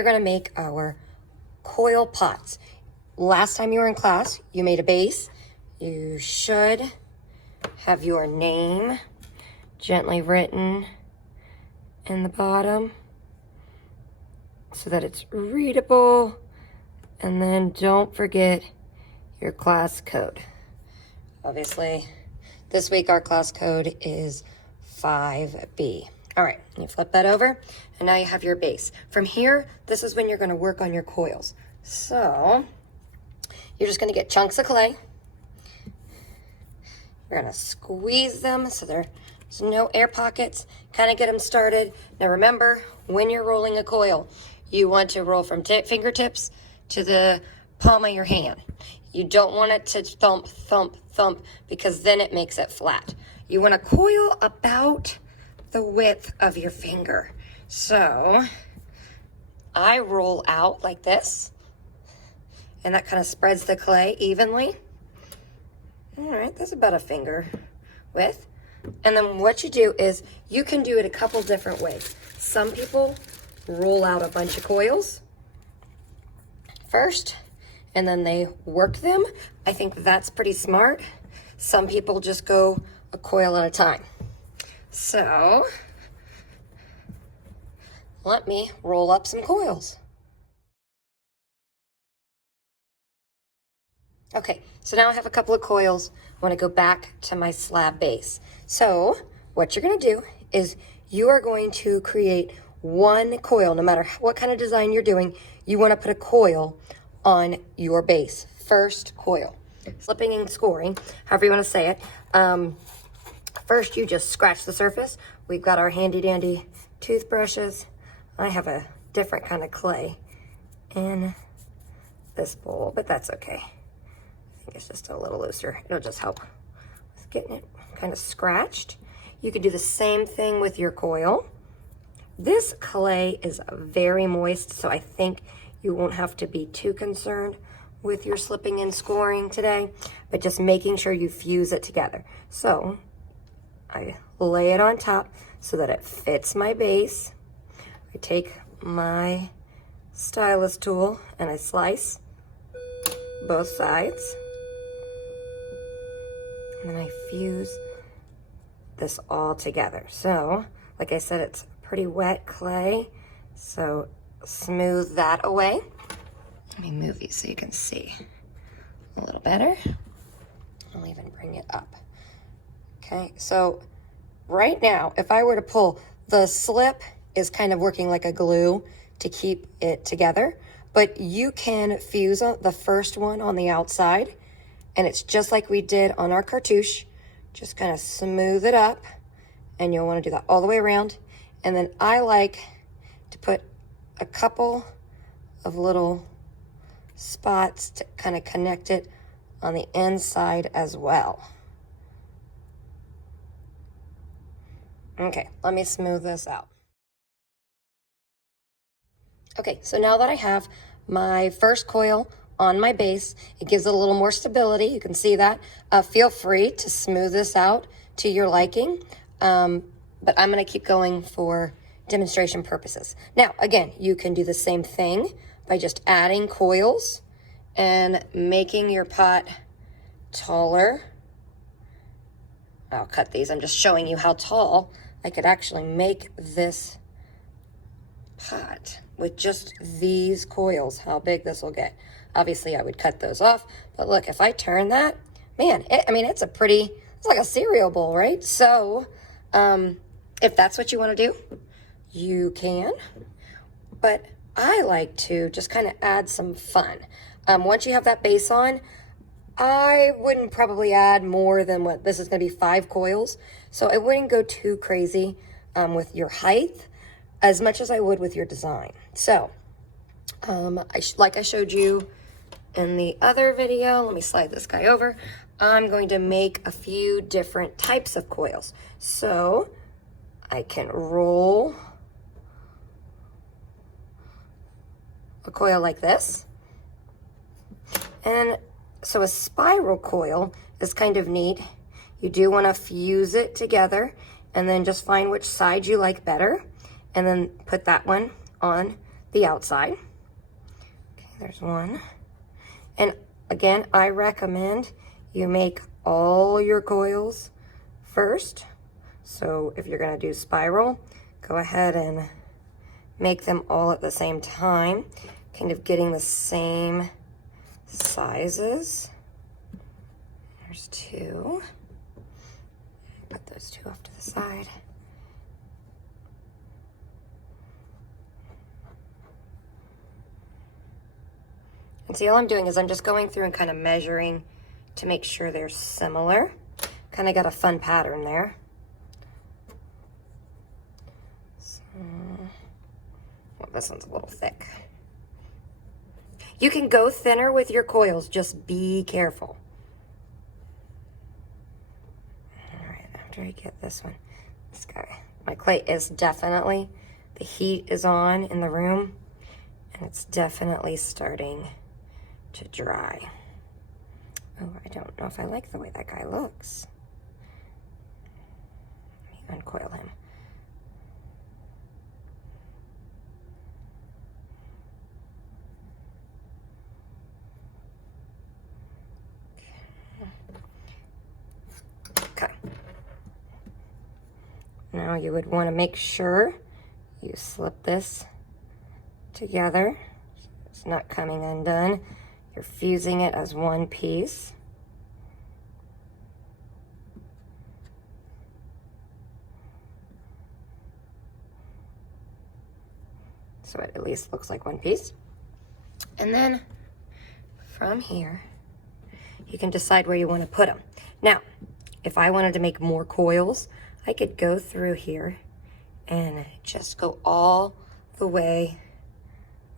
We're gonna make our coil pots. Last time you were in class, you made a base. You should have your name gently written in the bottom so that it's readable. And then don't forget your class code. Obviously, this week our class code is 5B. All right, you flip that over, and now you have your base. From here, this is when you're gonna work on your coils. So, you're just gonna get chunks of clay. You're gonna squeeze them so there's no air pockets, kind of get them started. Now remember, when you're rolling a coil, you want to roll from fingertips to the palm of your hand. You don't want it to thump, thump, thump, because then it makes it flat. You want to coil about the width of your finger. So I roll out like this, and that kind of spreads the clay evenly. All right, that's about a finger width. And then what you do is you can do it a couple different ways. Some people roll out a bunch of coils first, and then they work them. I think that's pretty smart. Some people just go a coil at a time. So let me roll up some coils. Okay, so now I have a couple of coils. I want to go back to my slab base. So what you're going to do is you are going to create one coil. No matter what kind of design you're doing, you want to put a coil on your base. First coil. Slipping and scoring, however you want to say it. First, you just scratch the surface. We've got our handy dandy toothbrushes. I have a different kind of clay in this bowl, but that's okay. I think it's just a little looser. It'll just help with getting it kind of scratched. You could do the same thing with your coil. This clay is very moist, so I think you won't have to be too concerned with your slipping and scoring today, but just making sure you fuse it together. So I lay it on top so that it fits my base. I take my stylus tool and I slice both sides. And then I fuse this all together. So, like I said, it's pretty wet clay, so smooth that away. Let me move these so you can see a little better. I'll even bring it up. Okay, so right now, if I were to pull, the slip is kind of working like a glue to keep it together, but you can fuse the first one on the outside, and it's just like we did on our cartouche. Just kind of smooth it up, and you'll want to do that all the way around. And then I like to put a couple of little spots to kind of connect it on the inside as well. Okay, let me smooth this out. Okay, so now that I have my first coil on my base, it gives it a little more stability. You can see that. Feel free to smooth this out to your liking, but I'm gonna keep going for demonstration purposes. Now, again, you can do the same thing by just adding coils and making your pot taller. I'll cut these. I'm just showing you how tall I could actually make this pot with just these coils, how big this will get. Obviously, I would cut those off, but look, if I turn that, man, it's like a cereal bowl, right? So, if that's what you want to do, you can, but I like to just kind of add some fun. Once you have that base on, I wouldn't probably add more than what this is going to be 5 coils. So I wouldn't go too crazy with your height as much as I would with your design. So like I showed you in the other video, let me slide this guy over. I'm going to make a few different types of coils. So I can roll a coil like this. And so a spiral coil is kind of neat. You do want to fuse it together and then just find which side you like better and then put that one on the outside. Okay, there's one. And again, I recommend you make all your coils first. So if you're gonna do spiral, go ahead and make them all at the same time, kind of getting the same sizes. There's two. Put those two off to the side. And see, all I'm doing is I'm just going through and kind of measuring to make sure they're similar. Kind of got a fun pattern there. So, well, this one's a little thick. You can go thinner with your coils, just be careful. All right, after I get this one, this guy, my clay is definitely, the heat is on in the room, and it's definitely starting to dry. Oh, I don't know if I like the way that guy looks. Let me uncoil him. Okay. Now you would want to make sure you slip this together so it's not coming undone. You're fusing it as one piece. So it at least looks like one piece. And then from here, you can decide where you want to put them. Now, if I wanted to make more coils, I could go through here and just go all the way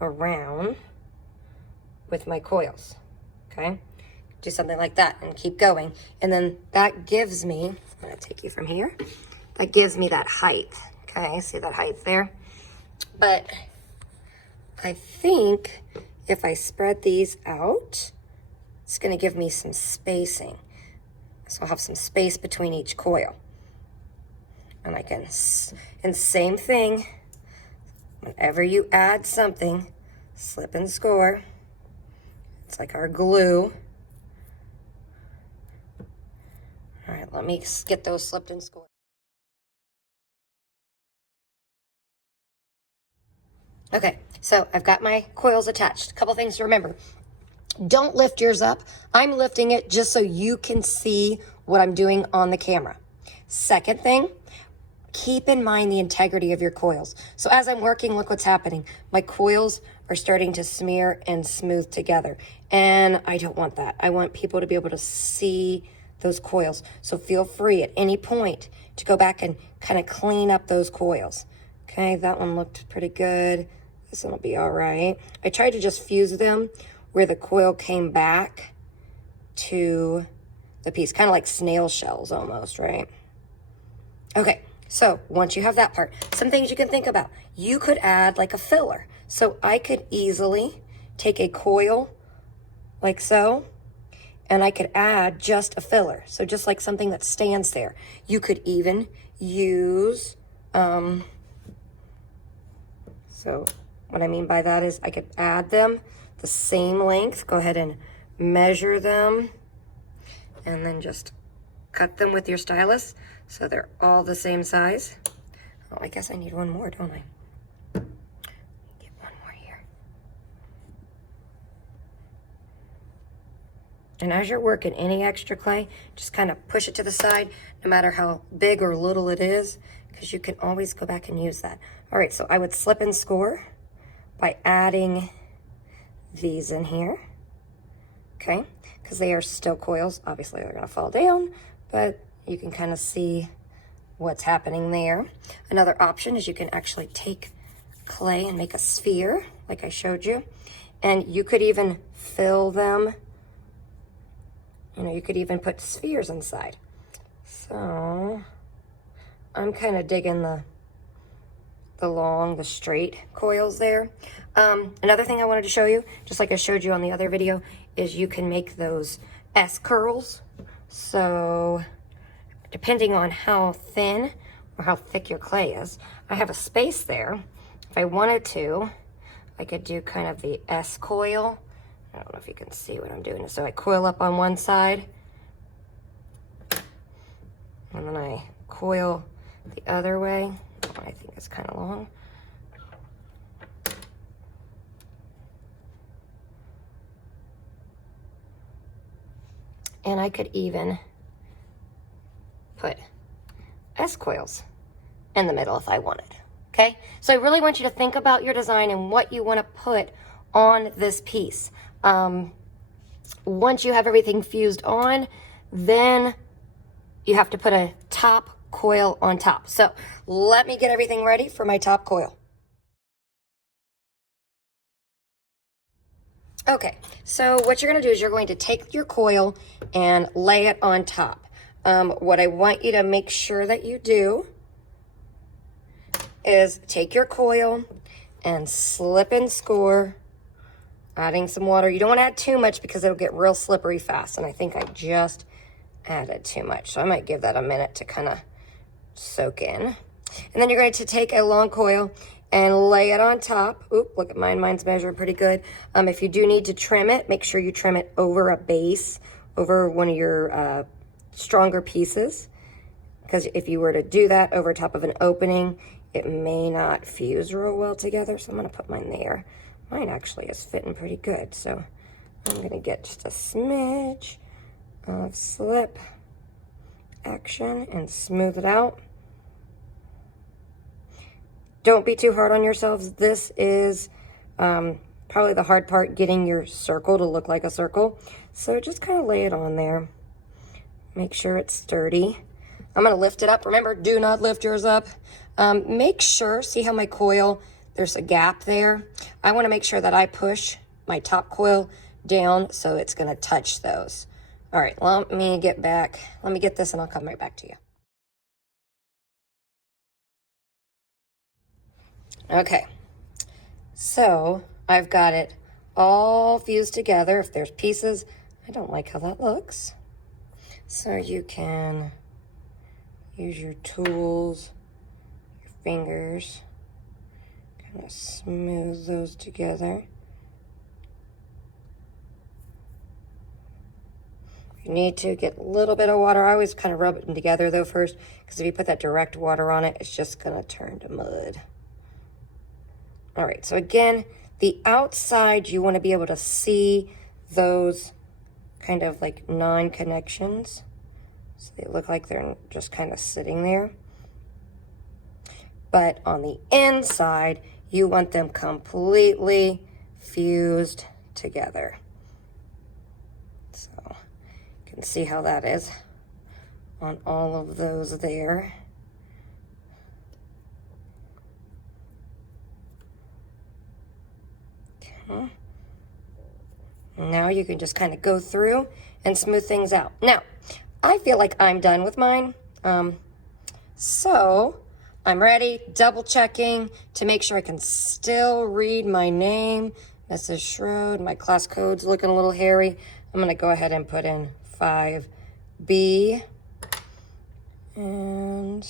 around with my coils, okay? Do something like that and keep going. And then that gives me, I'm gonna take you from here, that gives me that height, okay? See that height there? But I think if I spread these out, it's gonna give me some spacing. So I'll have some space between each coil. And I can, and same thing, whenever you add something, slip and score. It's like our glue. All right, let me get those slipped and scored. Okay, so I've got my coils attached. A couple things to remember. Don't lift yours up. I'm lifting it just so you can see what I'm doing on the camera. Second thing, keep in mind the integrity of your coils. So as I'm working, look what's happening. My coils are starting to smear and smooth together. And I don't want that. I want people to be able to see those coils. So feel free at any point to go back and kind of clean up those coils. Okay, that one looked pretty good. This one will be all right. I tried to just fuse them where the coil came back to the piece, kind of like snail shells almost, right? Okay. So once you have that part, some things you can think about. You could add like a filler. So I could easily take a coil like so, and I could add just a filler. So just like something that stands there. You could even use, so what I mean by that is I could add them the same length, go ahead and measure them, and then just cut them with your stylus so they're all the same size. Oh, I guess I need one more, don't I? Get one more here. And as you're working any extra clay, just kind of push it to the side, no matter how big or little it is, because you can always go back and use that. All right, so I would slip and score by adding these in here, okay? Because they are still coils. Obviously, they're gonna fall down, but you can kind of see what's happening there. Another option is you can actually take clay and make a sphere, like I showed you. And you could even fill them. You know, you could even put spheres inside. So I'm kind of digging the straight coils there. Another thing I wanted to show you, just like I showed you on the other video, is you can make those S curls. So depending on how thin or how thick your clay is, I have a space there. If I wanted to, I could do kind of the S coil. I don't know if you can see what I'm doing. So I coil up on one side, and then I coil the other way. Oh, I think it's kind of long. And I could even put S coils in the middle if I wanted, okay? So I really want you to think about your design and what you want to put on this piece. Once you have everything fused on, then you have to put a top coil on top. So let me get everything ready for my top coil. Okay, so what you're going to do is you're going to take your coil and lay it on top. What I want you to make sure that you do is take your coil and slip and score, adding some water. You don't want to add too much because it'll get real slippery fast, and I think I just added too much. So I might give that a minute to kind of soak in. And then you're going to take a long coil and lay it on top. Oop, look at mine. Mine's measured pretty good. If you do need to trim it, make sure you trim it over a base, over one of your stronger pieces. Because if you were to do that over top of an opening, it may not fuse real well together. So I'm going to put mine there. Mine actually is fitting pretty good. So I'm going to get just a smidge of slip action and smooth it out. Don't be too hard on yourselves. This is probably the hard part, getting your circle to look like a circle. So just kind of lay it on there. Make sure it's sturdy. I'm going to lift it up. Remember, do not lift yours up. Make sure, see how my coil, there's a gap there. I want to make sure that I push my top coil down so it's going to touch those. All right, let me get back. Let me get this and I'll come right back to you. Okay, so I've got it all fused together. If there's pieces, I don't like how that looks. So you can use your tools, your fingers, kind of smooth those together. If you need to, get a little bit of water. I always kind of rub it together though first, because if you put that direct water on it, it's just gonna turn to mud. All right, so again, the outside, you want to be able to see those kind of like non-connections. So they look like they're just kind of sitting there. But on the inside, you want them completely fused together. So you can see how that is on all of those there. Now you can just kind of go through and smooth things out. Now, I feel like I'm done with mine. So I'm ready, double checking to make sure I can still read my name, Mrs. Schroed. My class code's looking a little hairy. I'm gonna go ahead and put in 5B. And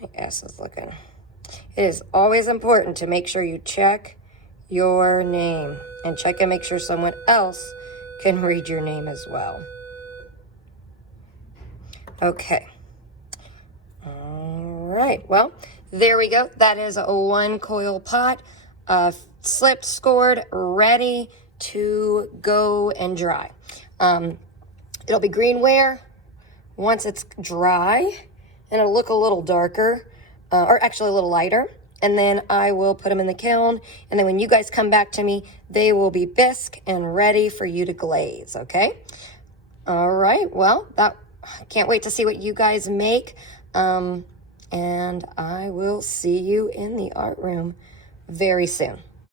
my S is looking. It is always important to make sure you check your name and check and make sure someone else can read your name as well. Okay. All right. Well, there we go. That is a 1 coil pot, slipped, scored, ready to go and dry. It'll be green ware once it's dry, and it'll look a little darker, or actually a little lighter. And then I will put them in the kiln. And then when you guys come back to me, they will be bisque and ready for you to glaze, okay? All right, well, I can't wait to see what you guys make. And I will see you in the art room very soon.